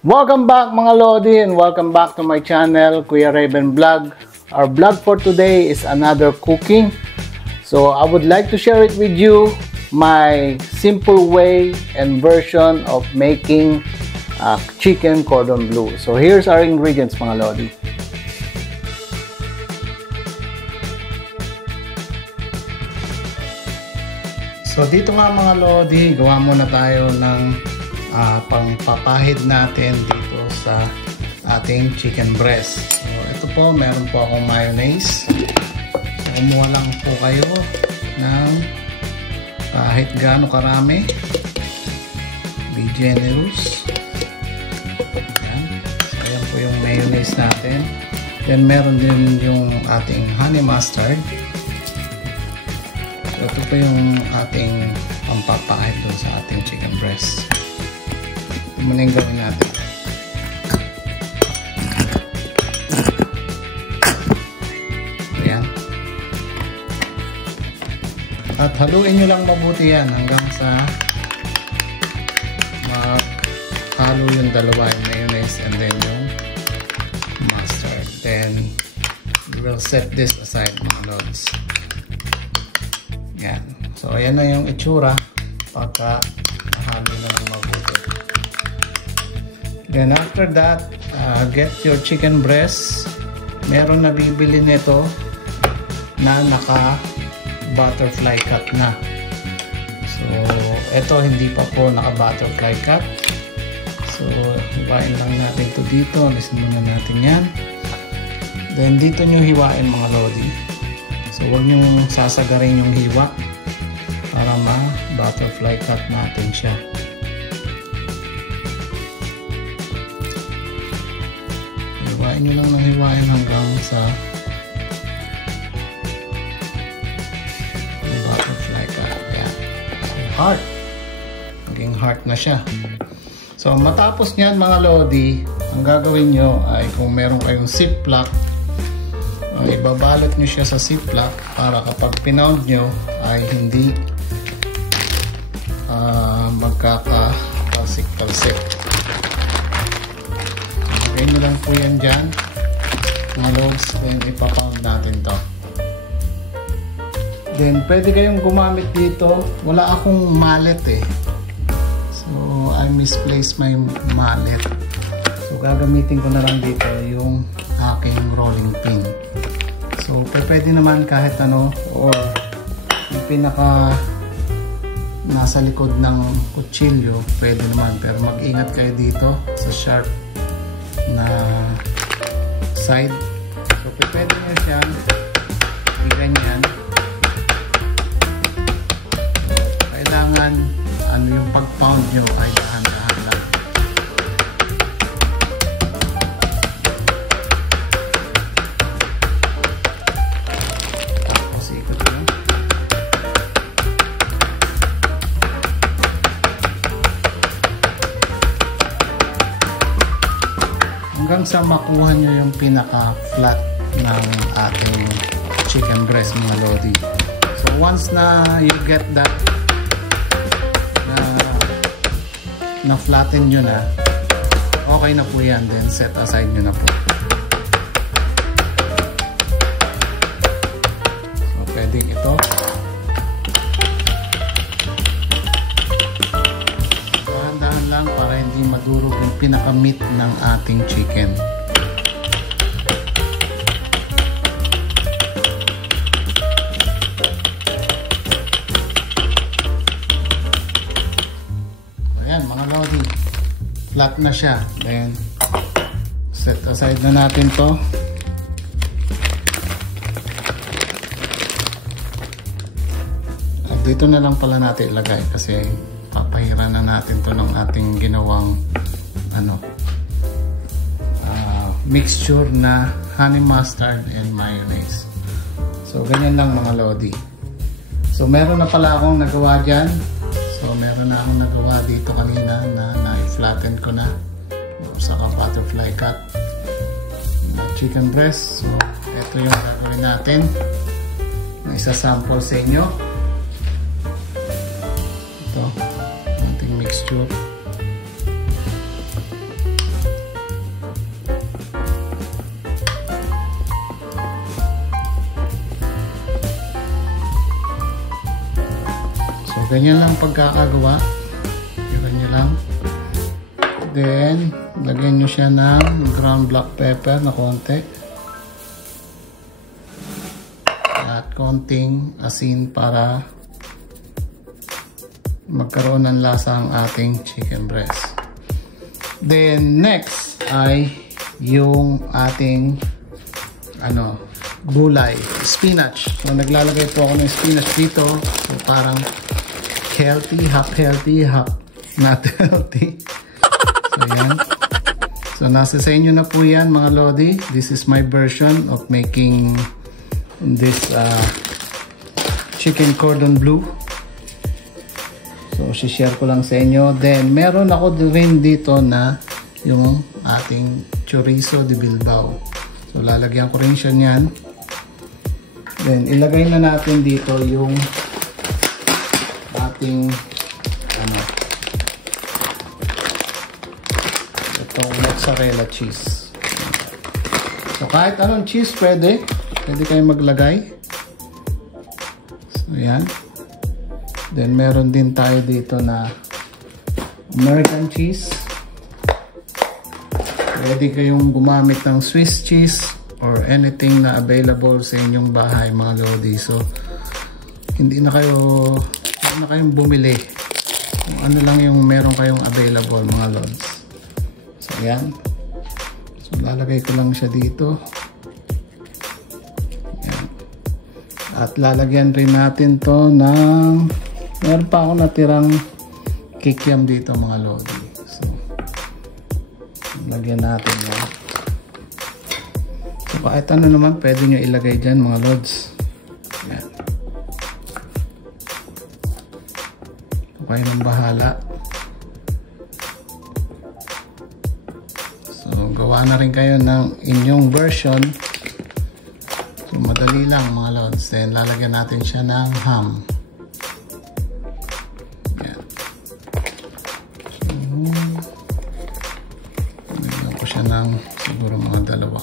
Welcome back mga Lodi and welcome back to my channel, Kuya Raven Vlog. Our vlog for today is another cooking. So I would like to share it with you my simple way and version of making chicken cordon bleu. So here's our ingredients mga Lodi. So dito nga mga Lodi, gawa muna tayo ng pangpapahid natin dito sa ating chicken breast. So ito po, meron po akong mayonnaise. So kumuha lang po kayo ng kahit gaano karami. Be generous. Ayan. So ayan po yung mayonnaise natin. Then meron din yung ating honey mustard. So ito po yung ating pampapahid doon sa ating chicken breast. Ito muna yung gawin natin. Ayan. At haluin nyo lang mabuti yan hanggang sa maghalo yung dalawa, yung mayonnaise and then yung mustard. Then we will set this aside mga lods. Yan. So ayan na yung itsura pagka nahalo na ng mabuti. Then after that, get your chicken breast. Meron na bibili nito na naka butterfly cut na. So ito hindi pa po naka butterfly cut. So hiwain lang natin ito dito. Alisin muna natin yan. Then dito nyo hiwain mga lodi. So huwag nyo sasagarin yung hiwa para ma-butterfly cut natin siya. Hiwain nyo lang ng hiwain hanggang sa butterfly cut. Yan. So, heart. Naging heart na siya. So matapos nyan mga lodi, ang gagawin nyo ay kung meron kayong ziplock, ibabalot nyo siya sa ziplock para kapag pinound nyo ay hindi magkakatalsik-talsik. Lagay nyo lang po yan dyan mga loads, then ipapound natin to. Then pwede kayong gumamit dito. Wala akong mallet eh, so I misplaced my mallet, so gagamitin ko na lang dito yung aking rolling pin. So pwede naman kahit ano, or yung pinaka nasa likod ng kutsilyo pwede naman, pero mag-ingat kayo dito sa sharp na side. So pwede nyo siya i-ganyan. Kailangan ano yung pag-pound nyo ay dahan-dahan lang. Tapos ikot lang. Hanggang sa makuha nyo yung pinaka-flat ng ating chicken breast mga lodi. So once na you get that na flatten nyo na, okay na po yan. Then set aside nyo na po. So pwedeng ito. Dahan-dahan lang para hindi madurog yung pinaka-meat ng ating chicken. Ayan mga lodi, flat na siya. Then set aside na natin to. At dito na lang pala natin ilagay kasi papahiran na natin to ng ating ginawang mixture na honey mustard and mayonnaise. So ganyan lang mga lodi. So meron na pala akong nagawa dyan. So meron na akong nagawa dito kanina na na-flatten ko na saka butterfly cut na chicken breast. So ito yung gagawin natin na isa-sample sa inyo. Ito ating mixture. ganyan lang pagkakagawa. Ganyan lang. Then, lagyan nyo siya ng ground black pepper na konti. At konting asin para magkaroon ng lasa ang ating chicken breast. Then, next ay yung ating gulay, spinach. So, naglalagay po ako ng spinach dito. So, parang healthy, half not healthy. So, yan. So, nasa sa inyo na po yan, mga Lodi. This is my version of making this chicken cordon bleu. So, share ko lang sa inyo. Then, meron ako rin dito na yung ating chorizo de Bilbao. So, lalagyan ko rin siya niyan. Then, ilagay na natin dito yung ating itong mozzarella cheese. So, kahit anong cheese pwede kayong maglagay. So, yan. Then, meron din tayo dito na American cheese. Pwede kayong gumamit ng Swiss cheese or anything na available sa inyong bahay, mga Lodi. So, hindi na kayong bumili. Kung ano lang yung meron kayong available, mga Lods. So, yan. So, lalagay ko lang siya dito. Yan. At lalagyan rin natin to ng meron pa ako natirang kikiam dito, mga Lodi. So, lagyan natin yan. So, kahit ano naman pwede nyo ilagay dyan, mga Lods. Yan. So, kayo nang bahala. So, gawa na rin kayo ng inyong version. So, madali lang, mga Lods. Then, lalagyan natin siya ng ham. Ng siguro mga dalawa.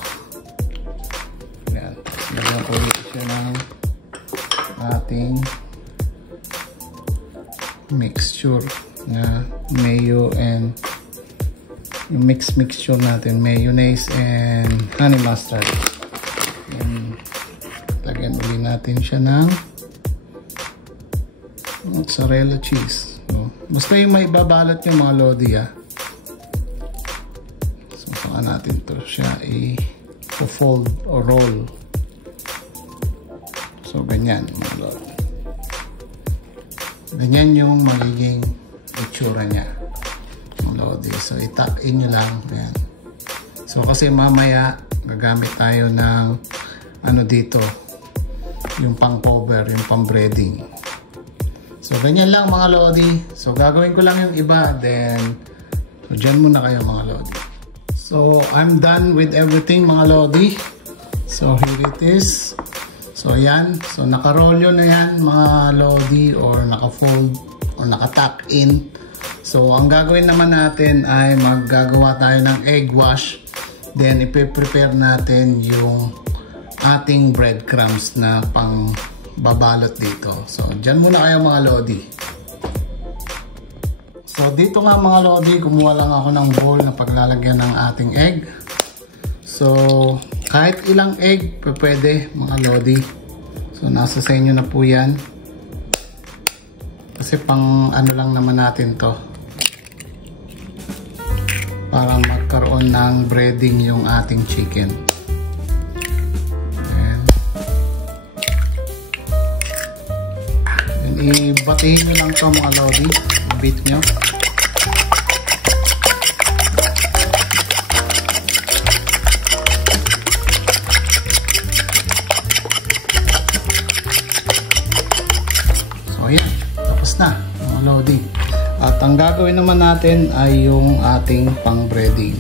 Yan. Lagyan ko dito siya ng ating mixture na mayo and yung mixture natin, mayonnaise and honey mustard. Yan. Lagyan ulit natin siya ng mozzarella cheese. So, basta yung may babalot yung mga Lodi, natin to siya i-fold o roll. So, ganyan, mga Lord. Ganyan yung magiging itsura niya, mga Lodi. So, itain nyo lang. Ayan. So, kasi mamaya gagamit tayo ng dito, yung pang cover, yung pang breading. So, ganyan lang, mga Lodi. So, gagawin ko lang yung iba. Then, so, dyan muna kayo, mga Lodi. So, I'm done with everything, mga Lodi. So, here it is. So, yan. So, nakarolyo na yan, mga Lodi, or naka-fold, or naka-tuck in. So, ang gagawin naman natin ay maggagawa tayo ng egg wash. Then, ipe-prepare natin yung ating breadcrumbs na pang babalot dito. So, dyan muna kayo, mga Lodi. So, dito nga, mga Lodi, kumuha lang ako ng bowl na paglalagyan ng ating egg. So, kahit ilang egg, pwede, mga Lodi. So, nasa sa inyo na po yan. Kasi pang lang naman natin to. Para magkaroon ng breading yung ating chicken. And ibatihin nyo lang to, mga Lodi. Beat nyo. So, ayan. Tapos na, mga Lodi. At ang gagawin naman natin ay yung ating pang breading.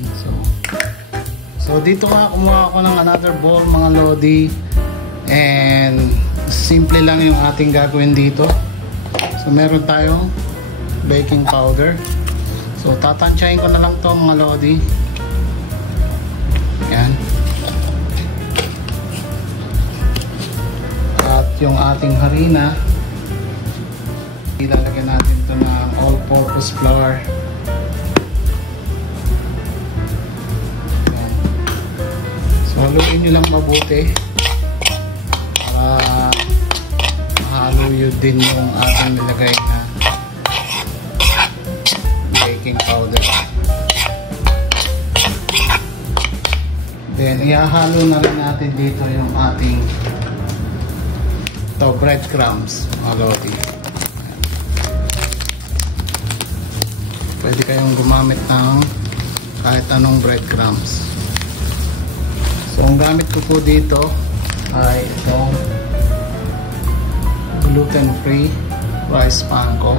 So dito nga, kumuha ako ng another bowl, mga Lodi. And simple lang yung ating gagawin dito. So meron tayong baking powder. So tatansyahin ko na lang to, mga Lodi. Yan. At yung ating harina, Ilalagyan natin ito ng all-purpose flour. Yan. So haluin nyo lang mabuti para mahalo yun din yung ating nilagay na baking powder. Then ihahalo na rin natin dito yung ating breadcrumbs, mga lodi. Pwede kayong gumamit ng kahit anong breadcrumbs. So ang gamit ko po dito ay itong gluten-free rice panko.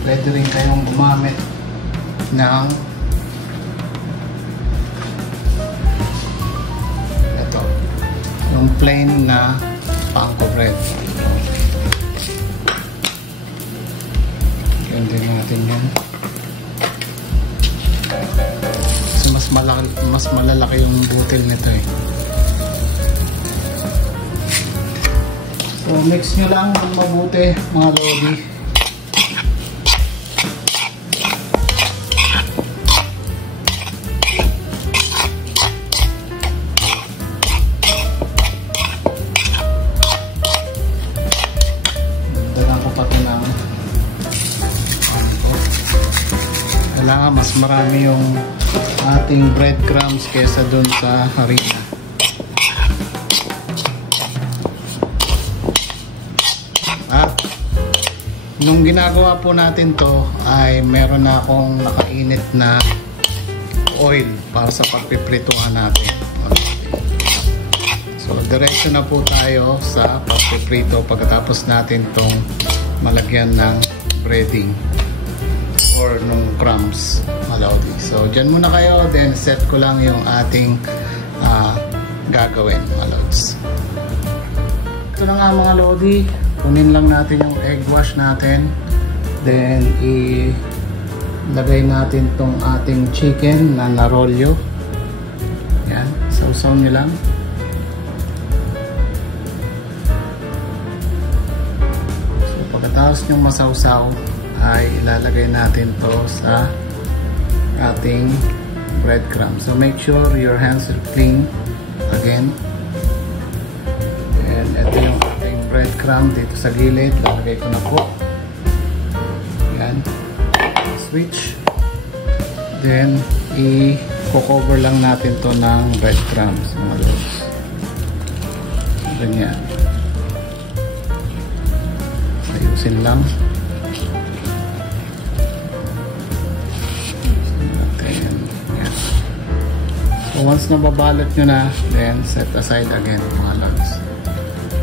Pwede rin kayong gumamit ng ito, yung plain na panko bread. Ganda natin yan. Kasi mas malalaki yung butil nito eh. So mix nyo lang mabuti, mga lodi. Kailangan mas marami yung ating breadcrumbs kesa dun sa harina. At nung ginagawa po natin to ay meron na akong nakainit na oil para sa pagpiprituhan natin. So diretso na po tayo sa pagpiprito pagkatapos natin tong malagyan ng breading or nung crumbs, mga lodi. So dyan muna kayo, then set ko lang yung ating gagawin, mga lods. Ito na nga, mga lodi, kunin lang natin yung egg wash natin, then ilagay natin tong ating chicken na narolyo. Yan, sausaw nyo lang. So pagkatapos nyong masausaw ay ilalagay natin to sa ating breadcrumbs. So make sure your hands are clean again. And ito yung ating breadcrumb dito sa gilid. Lalagay ko na po. Yan. Switch. Then i-cover lang natin to ng breadcrumbs, mga lods. Ganyan. Ayusin lang. So once na babalot nyo na, then set aside again, mga lods.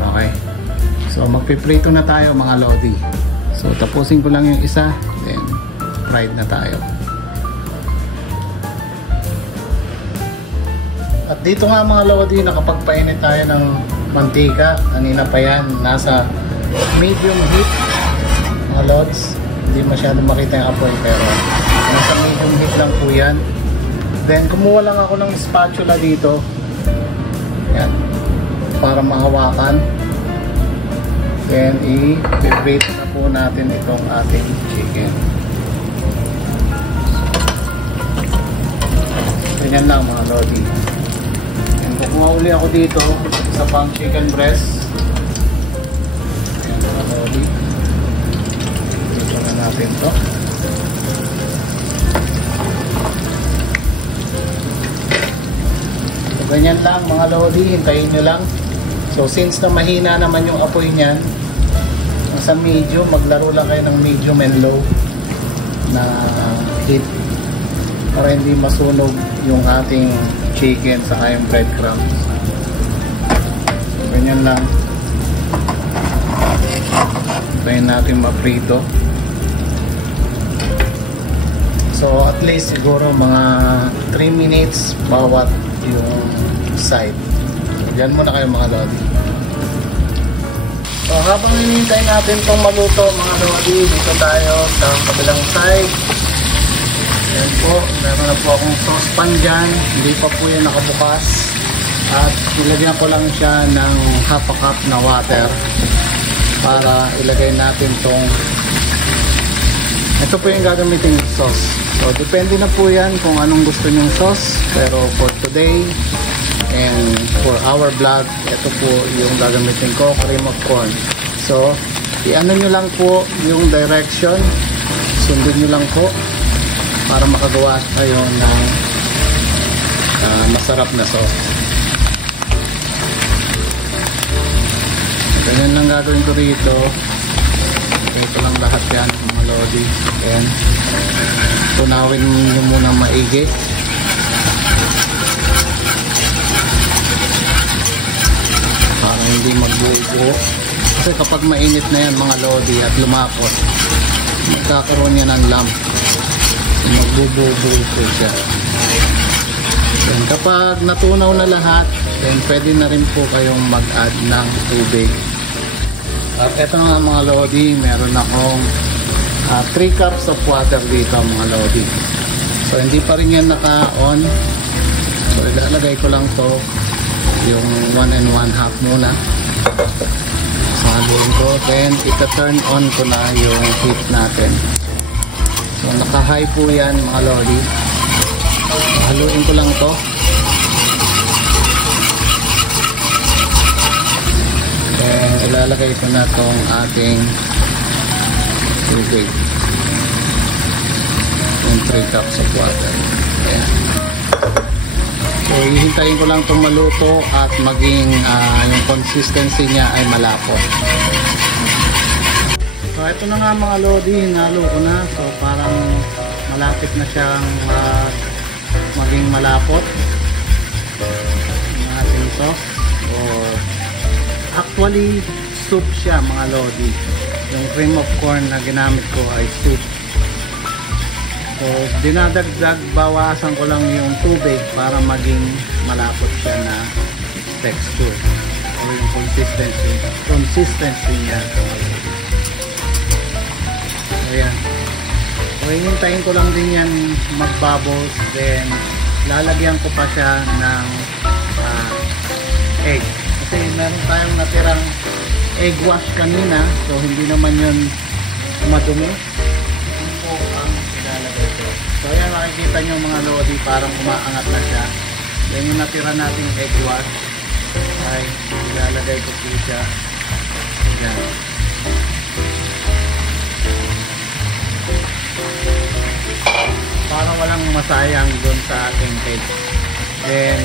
Okay. So magpiprito na tayo, mga lodi. So tapusin ko lang yung isa, then fried na tayo. At dito nga, mga lodi, nakapagpainit tayo ng mantika. Kanina pa yan, nasa medium heat, mga lods. Hindi masyadong makita yung apoy, pero nasa medium heat lang po yan. Then kumuha lang ako ng spatula dito. Yan. Para mahawakan. Then i-prepare na po natin itong ating chicken. Ganyan lang, mga lodi. And kumuha uli ako dito sa pang chicken breast. Yan, mga lodi. Dito na natin to. Ganyan lang, mga lodi, hintayin nyo lang. So since na mahina naman yung apoy niyan, sa medium, maglaro lang kayo ng medium and low na heat para hindi masunog yung ating chicken sa yung breadcrumbs. So ganyan lang. Hintayin natin maprito. So at least siguro mga 3 minutes bawat yung side. Diyan muna kayo, mga lodi. So habang hinihintay natin itong maluto, mga lodi, dito tayo sa kabilang side. Yan po, meron na po akong saucepan dyan. Hindi pa po yan nakabukas. At nilagyan ko lang siya ng half a cup na water. para ilagay natin tong, ito po yung gagamitin yung sauce. So depende na po yan kung anong gusto nyong sauce, pero for today and for our vlog, ito po yung gagamitin ko, cream of corn. So i-ano nyo lang po yung direction, sundin nyo lang po para makagawa kayo ng masarap na sauce. Ganyan lang gagawin ko rito. Ito lang lahat yan mga lodi. Then tunawin nyo muna maigi para hindi magbuo. Kasi kapag mainit na yan mga lodi at lumapot, magkakaroon yan ng lump. Magbubuo po siya. Then kapag natunaw na lahat, then pwede na rin po kayong mag-add ng tubig. At eto nga mga lodi, meron akong 3 cups of water dito mga lodi. So hindi pa rin yan naka-on. So ilalagay ko lang to yung 1 and 1/2 muna. Saluin ko. Then ita-turn on ko na yung heat natin. So naka-high po yan mga lodi. Haluin ko lang to. And ilalagay ko na tong ating tubig. And 3 cups of water. Ayan. So hihintayin ko lang itong maluto at maging yung consistency niya ay malapot. So ito na nga mga lodi, hinalo ko na. So parang malapit na siyang maging malapot yung ating sauce. So actually soup siya mga lodi. Yung cream of corn na ginamit ko ay soup. So dinadagdag, bawasan ko lang yung tubig para maging malapot siya na texture o yung consistency niya. Ayan. So hihintayin ko lang din yan mag-bubbles, then lalagyan ko pa siya ng egg. Kasi meron tayong natirang egg wash kanina, so hindi naman yun madumi. Ito po ang ilalagay ko. So ayan, makikita nyo mga lodi, parang umaangat na siya. Then yung natira nating egg wash ay ilalagay ko po siya dyan. Parang walang masayang doon sa ating egg. Then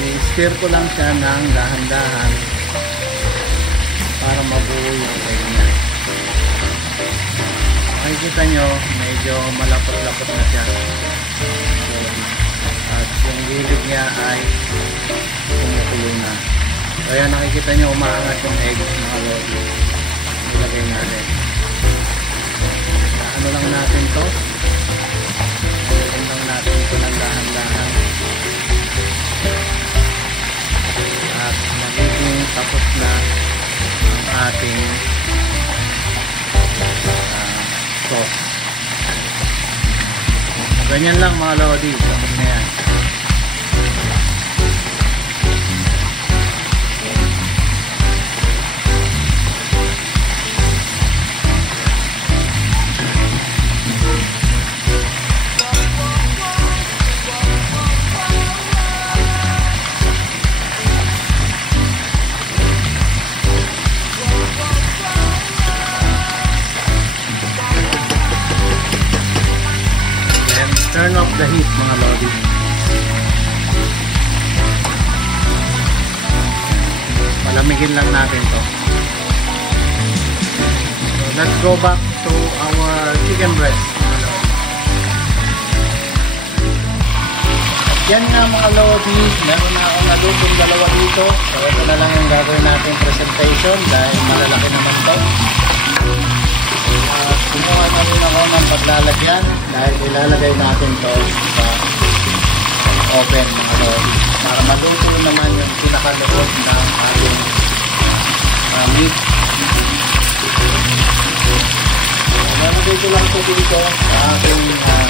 i-stir ko lang siya ng dahan-dahan para mabuo yung egg niya. Makikita nyo, medyo malapot-lapot na siya. At yung gilid niya ay kumukulo na. So ayan, nakikita nyo umaangat yung egg mga lodi. Ilagay natin. Ano lang natin to? Ilagay lang natin ito ng dahan-dahan. At magiging tapos na ang ating sauce. Ganyan lang mga lodi. Tapos na yan. Turn off the heat mga lodi. Palamigin lang natin to. So let's go back to our chicken breast mga lodi. Yan nga mga lodi, meron na akong nalutong dalawa dito. So ito na lang yung gagawin natin presentation dahil malalaki naman to. Kumuha na rin ako ng paglalagyan dahil ilalagay natin to sa oven mga lodi para maluto naman yung pinakaluhod ng ating meat. Nalagay ko lang ito dito sa ating pan.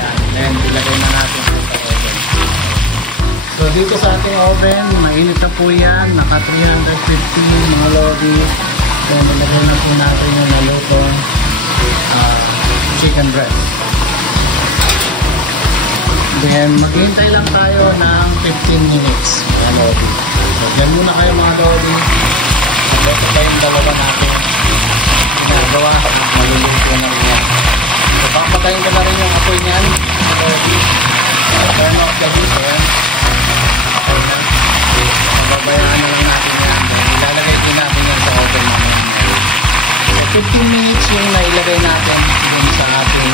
Yan, then ilagay na natin sa oven. So dito sa ating oven, mainit na po yan. Naka 350 mga lodi. Then nilagay na po natin yung nalutong chicken breast. Then maghihintay lang tayo ng 15 minutes mga lodi. So dyan muna kayo mga lodi. Ito pa yung dalawa natin ginagawa. Maluluto na rin yan. So papatayin ko na rin yung apoy niyan mga lodi. Turn off the heat. Ayan. Okay na. Mababayaan na lang natin yan. Ilalagay din natin yan sa oven namin. So 15 minutes yung nailagay natin dun sa ating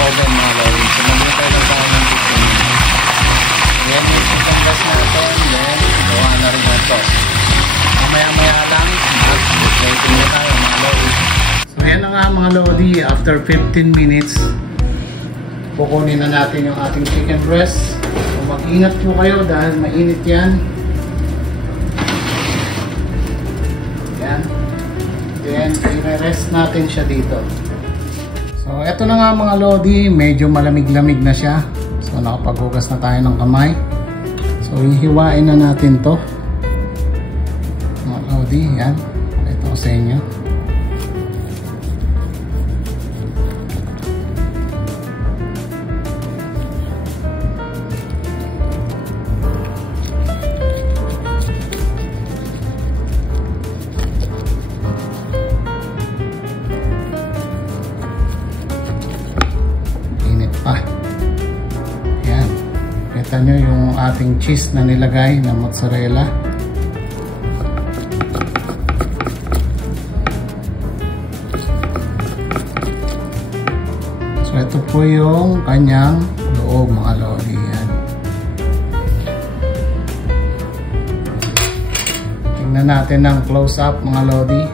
oven mga lodi. So maghintay lang tayo ng 15 minutes. Ayan yung chicken breast natin. Then gawa na rin yung sauce. Mamaya-maya lang. Mag-plating na tayo mga lodi. So ayan na nga mga lodi. After 15 minutes kukunin na natin yung ating chicken breast. So mag-ingat po kayo dahil mainit yan. Yan. Then i-rest natin siya dito. So eto na nga mga lodi, medyo malamig-lamig na siya. So nakapaghugas na tayo ng kamay. So hihiwain na natin to mga lodi. Yan, ito ko sa inyo. Kita nyo yung ating cheese na nilagay na mozzarella. So ito po yung kanyang loob mga lodi. Yan. Tingnan natin ng close up mga lodi.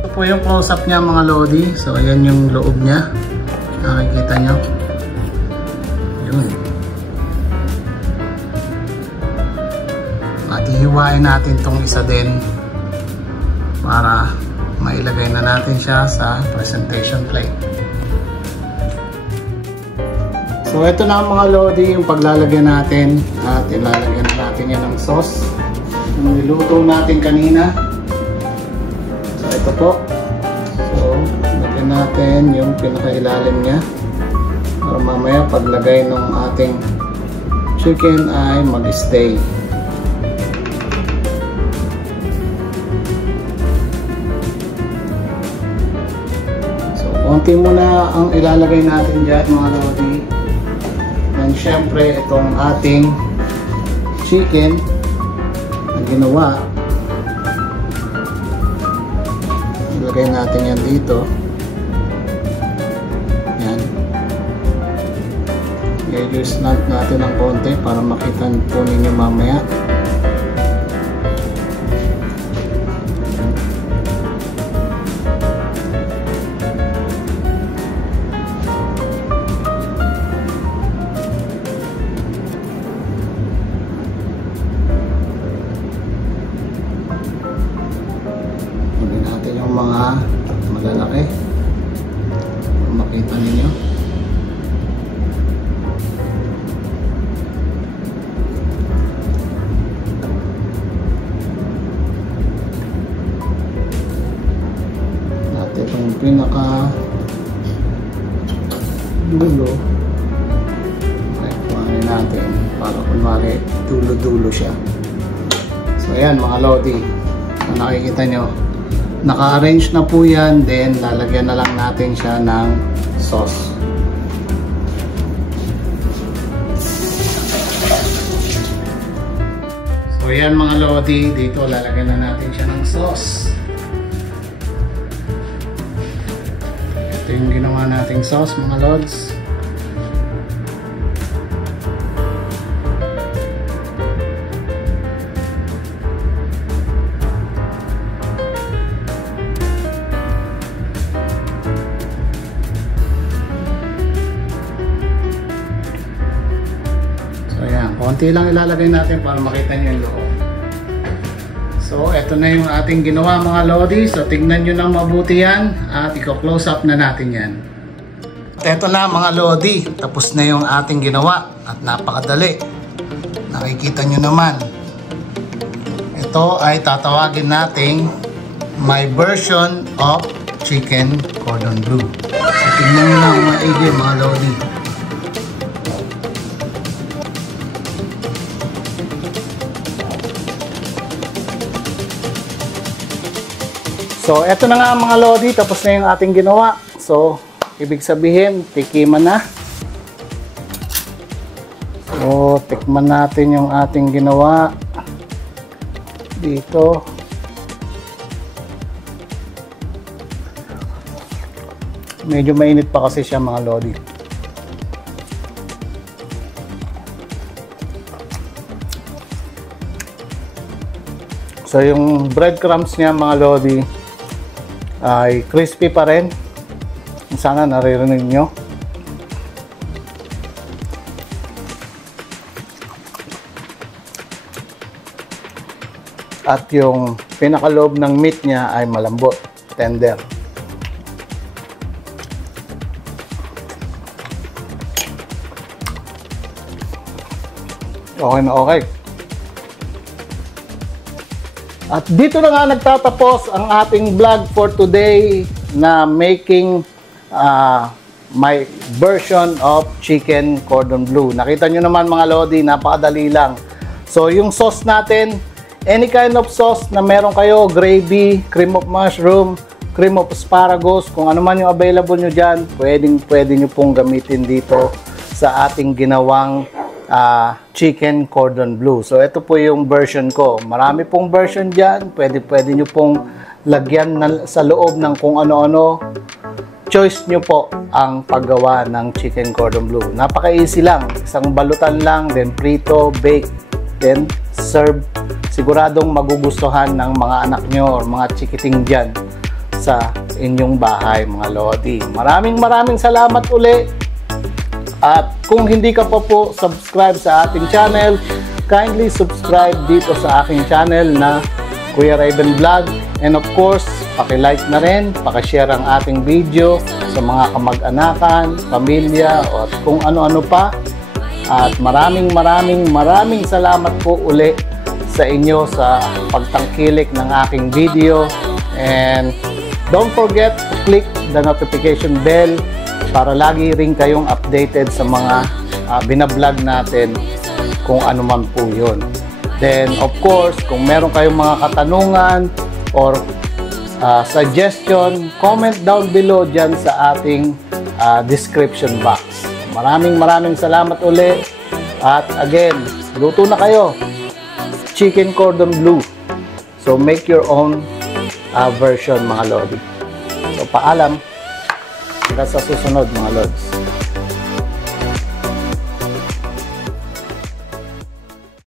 Ito po yung close up niya mga lodi. So ayan yung loob niya. Nakikita nyo. Yun. At ihiwain natin itong isa din para mailagay na natin siya sa presentation plate. So ito na mga lodi yung paglalagyan natin at ilalagyan natin yan ng sauce yung niluto natin kanina. So ito po. So lagyan natin yung pinakailalim niya para mamaya paglagay ng ating chicken ay mag-stay. Konti muna ang ilalagay natin dyan mga lodi. And syempre itong ating chicken na ginawa, ilagay natin yan dito. Yan. I-use natin ng konti para makita po ninyo mamaya. Yung mga malalaki makita ninyo. At itong pinaka dulo ay kuhanin natin para kunwari dulo-dulo siya. So ayan mga lodi, kung nakikita nyo naka-arrange na po yan, then lalagyan na lang natin siya ng sauce. So yan mga lodi, dito lalagyan na natin siya ng sauce. Ito yung ginawa nating sauce mga lods. Konti lang ilalagay natin para makita nyo yung loob. So, eto na yung ating ginawa mga lodi. So, tignan nyo ng mabuti yan at i-close up na natin yan. At eto na mga lodi. Tapos na yung ating ginawa at napakadali. nakikita nyo naman. Ito ay tatawagin nating my version of chicken cordon bleu. So, tignan nyo lang mga AJ, mga lodi. So, eto na nga mga lodi, tapos na yung ating ginawa. So, ibig sabihin, tikiman na. So, tikman natin yung ating ginawa dito. Medyo mainit pa kasi siya mga lodi. So, yung breadcrumbs niya mga lodi ay crispy pa rin. Sana naririnig nyo. At yung pinakaloob ng meat niya ay malambot, tender. Okay na okay. At dito na nga nagtatapos ang ating vlog for today na making my version of chicken cordon bleu. Nakita nyo naman mga lodi, napakadali lang. So yung sauce natin, any kind of sauce na meron kayo, gravy, cream of mushroom, cream of asparagus, kung ano man yung available nyo dyan, pwede nyo pong gamitin dito sa ating ginawang chicken cordon bleu. So ito po yung version ko. Marami pong version dyan. Pwede nyo pong lagyan sa loob ng kung ano-ano. Choice nyo po ang paggawa ng chicken cordon bleu. Napaka-easy lang. Isang balutan lang, then prito, bake, then serve. Siguradong magugustuhan ng mga anak nyo or mga chikiting dyan sa inyong bahay mga lodi. Maraming salamat uli. At kung hindi ka pa po subscribe sa ating channel, kindly subscribe dito sa aking channel na Kuya Raven Vlog. And of course, paki-like na rin, paki-share ang ating video sa mga kamag-anakan, pamilya, at kung ano-ano pa. At maraming salamat po uli sa inyo sa pagtangkilik ng aking video. And don't forget to click the notification bell para lagi rin kayong updated sa mga binablog natin kung ano man po yun. Then of course, kung meron kayong mga katanungan or suggestion, comment down below dyan sa ating description box. Maraming salamat uli. At again, luto na kayo. Chicken cordon bleu. So make your own version mga lodi. So paalam. Hanggang sa susunod mga lods.